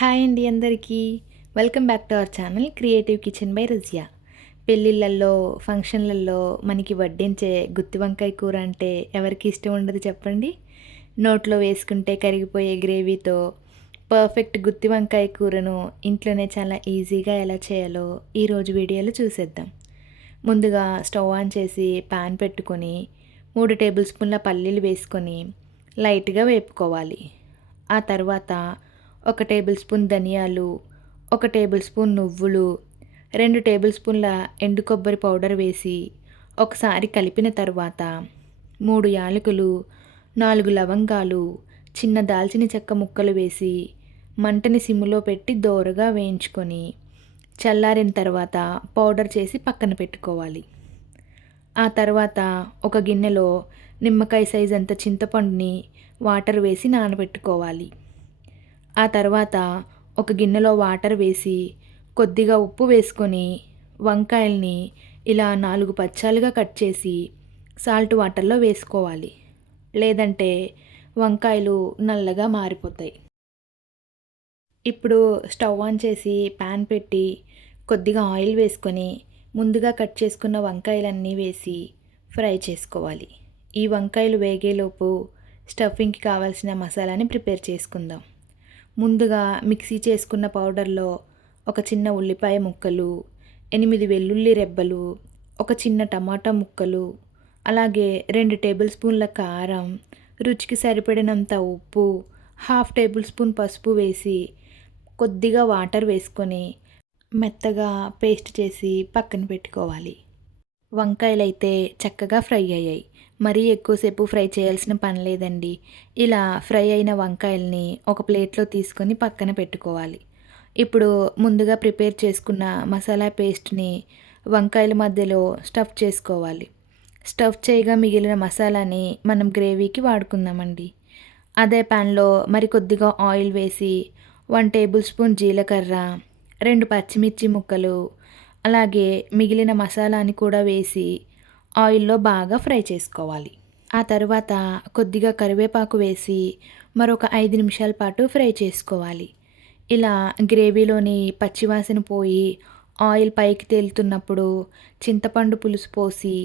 Hi అండి అందరికీ. Welcome back to our channel creative kitchen by Razia. పెళ్ళిళ్ళల్లో, ఫంక్షన్‌లలో మనకి వడ్డించే గుత్తి వంకాయ కూర అంటే ఎవరికి ఇష్టం ఉండదు చెప్పండి? నోట్లో వేసుకుంటే కరిగిపోయే గ్రేవీతో పర్ఫెక్ట్ గుత్తి వంకాయ కూరను ఇంట్లోనే చాలా ఈజీగా ఎలా చేయాలో ఈరోజు వీడియోలో చూసేద్దాం. ముందుగా స్టవ్ ఆన్ చేసి పాన్ పెట్టుకొని 3 టేబుల్ స్పూన్ల పల్లీలు వేసుకొని లైట్‌గా వేపుకోవాలి. ఆ తర్వాత 1 టేబుల్ స్పూన్ ధనియాలు, 1 టేబుల్ స్పూన్ నువ్వులు, 2 టేబుల్ స్పూన్ల ఎండు కొబ్బరి పౌడర్ వేసి ఒకసారి కలిపిన తర్వాత 3 యాలకులు, 4 లవంగాలు, చిన్న దాల్చిన చెక్క ముక్కలు వేసి మంటని సిమ్‌లో పెట్టి దోరగా వేయించుకొని చల్లారిన తర్వాత పౌడర్ చేసి పక్కన పెట్టుకోవాలి. ఆ తర్వాత ఒక గిన్నెలో నిమ్మకాయ సైజ్ అంత చింతపండుని వాటర్ వేసి నానబెట్టుకోవాలి. ఆ తర్వాత ఒక గిన్నెలో వాటర్ వేసి కొద్దిగా ఉప్పు వేసుకొని వంకాయల్ని ఇలా 4 పచ్చాలుగా కట్ చేసి సాల్ట్ వాటర్‌లో వేసుకోవాలి. లేదంటే వంకాయలు నల్లగా మారిపోతాయి. ఇప్పుడు స్టవ్ ఆన్ చేసి పాన్ పెట్టి కొద్దిగా ఆయిల్ వేసుకొని ముందుగా కట్ చేసుకున్న వంకాయలన్నీ వేసి ఫ్రై చేసుకోవాలి. ఈ వంకాయలు వేగేలోపు స్టఫింగ్‌కి కావాల్సిన మసాలాని ప్రిపేర్ చేసుకుందాం. ముందుగా మిక్సీ చేసుకున్న పౌడర్లో ఒక చిన్న ఉల్లిపాయ ముక్కలు, 8 వెల్లుల్లి రెబ్బలు, ఒక చిన్న టమాటా ముక్కలు, అలాగే 2 టేబుల్ స్పూన్ల కారం, రుచికి సరిపడినంత ఉప్పు, హాఫ్ టేబుల్ స్పూన్ పసుపు వేసి కొద్దిగా వాటర్ వేసుకొని మెత్తగా పేస్ట్ చేసి పక్కన పెట్టుకోవాలి. వంకాయలైతే చక్కగా ఫ్రై అయ్యాయి. మరీ ఎక్కువసేపు ఫ్రై చేయాల్సిన పని లేదండి. ఇలా ఫ్రై అయిన వంకాయల్ని ఒక ప్లేట్‌లో తీసుకొని పక్కన పెట్టుకోవాలి. ఇప్పుడు ముందుగా ప్రిపేర్ చేసుకున్న మసాలా పేస్ట్‌ని వంకాయల మధ్యలో స్టఫ్ చేసుకోవాలి. స్టఫ్ చేయగా మిగిలిన మసాలాని మనం గ్రేవీకి వాడుకుందామండి. అదే పాన్‌లో మరి కొద్దిగా ఆయిల్ వేసి 1 టేబుల్ స్పూన్ జీలకర్ర, 2 పచ్చిమిర్చి ముక్కలు, అలాగే మిగిలిన మసాలాని కూడా వేసి ఆయిల్‌లో బాగా ఫ్రై చేసుకోవాలి. ఆ తర్వాత కొద్దిగా కరివేపాకు వేసి మరొక 5 నిమిషాల పాటు ఫ్రై చేసుకోవాలి. ఇలా గ్రేవీలోని పచ్చివాసన పోయి ఆయిల్ పైకి తేలుతున్నప్పుడు చింతపండు పులుసు పోసి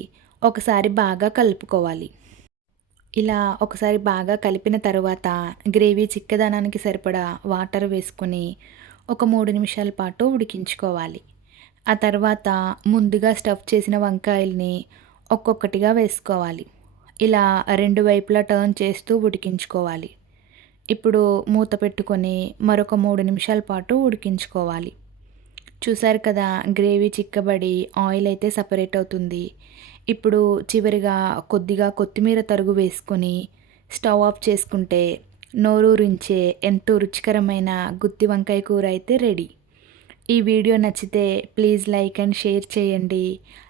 ఒకసారి బాగా కలుపుకోవాలి. ఇలా ఒకసారి బాగా కలిపిన తరువాత గ్రేవీ చిక్కదనానికి సరిపడా వాటర్ వేసుకొని ఒక 3 నిమిషాల పాటు ఉడికించుకోవాలి. ఆ తర్వాత ముందుగా స్టఫ్ చేసిన వంకాయల్ని ఒక్కొక్కటిగా వేసుకోవాలి. ఇలా 2 వైపులా టర్న్ చేస్తూ ఉడికించుకోవాలి. ఇప్పుడు మూత పెట్టుకొని మరొక 3 నిమిషాల పాటు ఉడికించుకోవాలి. చూసారు కదా, గ్రేవీ చిక్కబడి ఆయిల్ అయితే సెపరేట్ అవుతుంది. ఇప్పుడు చివరిగా కొద్దిగా కొత్తిమీర తరుగు వేసుకొని స్టవ్ ఆఫ్ చేసుకుంటే నోరూరించే ఎంతో రుచికరమైన గుత్తి వంకాయ కూర అయితే రెడీ. ఈ వీడియో నచ్చితే ప్లీజ్ లైక్ అండ్ షేర్ చేయండి.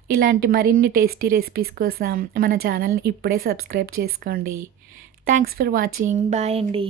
ఇలాంటి మరిన్ని టేస్టీ రెసిపీస్ కోసం మన ఛానల్ని ఇప్పుడే సబ్స్క్రైబ్ చేసుకోండి. Thanks for watching. బాయ్ అండి.